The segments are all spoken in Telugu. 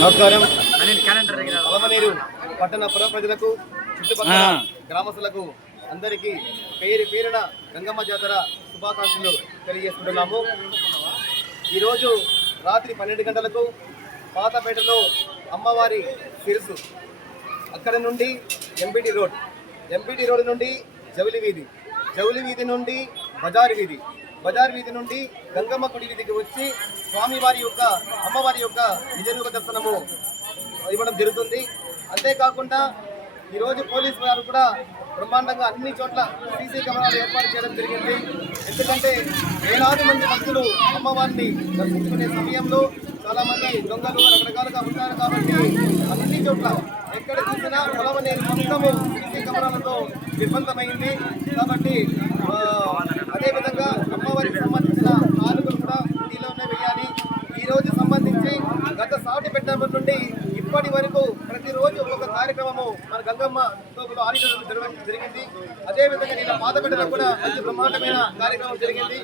నమస్కారం. అలమనేరు పట్టణ పుర ప్రజలకు చుట్టుపక్కల. గ్రామస్తులకు అందరికీ పేరు పేరున గంగమ్మ జాతర శుభాకాంక్షలు తెలియజేసుకుంటున్నాము. ఈరోజు రాత్రి పన్నెండు గంటలకు పాతపేటలో అమ్మవారి సిరుసు అక్కడ నుండి ఎంపీటీ రోడ్. ఎంపీటీ రోడ్ నుండి జౌలి వీధి. జౌలి వీధి నుండి బజార్ వీధి. బజార్ వీధి నుండి గంగమ్మ గుడి వీధికి వచ్చి స్వామివారి యొక్క అమ్మవారి యొక్క నిజరూప దర్శనము ఇవ్వడం జరుగుతుంది. అంతేకాకుండా ఈరోజు పోలీసు వారు కూడా బ్రహ్మాండంగా అన్ని చోట్ల సీసీ కెమెరాలు ఏర్పాటు చేయడం జరిగింది. ఎందుకంటే వేలాది మంది భక్తులు అమ్మవారిని దర్శించుకునే సమయంలో చాలామంది దొంగలు రకరకాలుగా ఉంటారు కాబట్టి అన్ని చోట్ల ఎక్కడ చూసినా పొలవనేరు మొత్తము సీసీ కెమెరాలతో నిర్బంధమైంది. కాబట్టి ఆ, అదేవిధంగా అమ్మవారికి సంబంధించిన కానుకలు కూడా ఇంటిలోనే వేయాలి ఈ రోజు నుంచి గత సాటి పెట్టినప్పటి నుండి ఇప్పటి వరకు ప్రతిరోజు ఒక్కొక్క కార్యక్రమము మన గంగమ్మ తోపులో ఆడిటర్లు జరగడం జరిగింది. అదేవిధంగా నేను పాతపెట్టలో కూడా మంచి బ్రహ్మాండమైన కార్యక్రమం జరిగింది.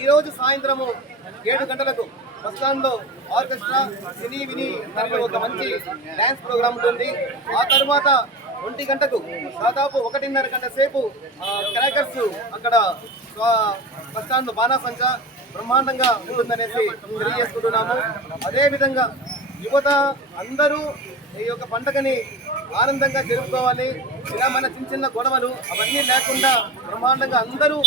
ఈ రోజు సాయంత్రము ఏడు గంటలకు బస్టాండ్లో ఆర్కెస్ట్రా సినీ విని దానికి ఒక మంచి డ్యాన్స్ ప్రోగ్రామ్ ఉంటుంది. ఆ తర్వాత ఒంటి గంటకు దాదాపు ఒకటిన్నర గంట సేపు క్రాకర్స్ అక్కడ బస్టాండ్ బాణాసంచ బ్రహ్మాండంగా ఉంటుందనేసి తెలియజేసుకుంటున్నాము. అదేవిధంగా యువత అందరూ ఈ యొక్క పండగని ఆనందంగా జరుపుకోవాలి. ఇలా మన చిన్న చిన్న గొడవలు అవన్నీ లేకుండా బ్రహ్మాండంగా అందరూ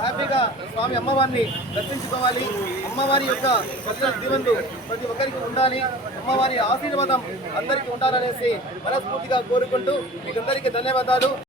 హ్యాపీగా స్వామి అమ్మవారిని దర్శించుకోవాలి. అమ్మవారి యొక్క స్వచ్ఛ దీవెనలు ప్రతి ఒక్కరికి ఉండాలి. అమ్మవారి ఆశీర్వాదం అందరికీ ఉండాలనేసి మనస్ఫూర్తిగా కోరుకుంటూ మీకందరికీ ధన్యవాదాలు.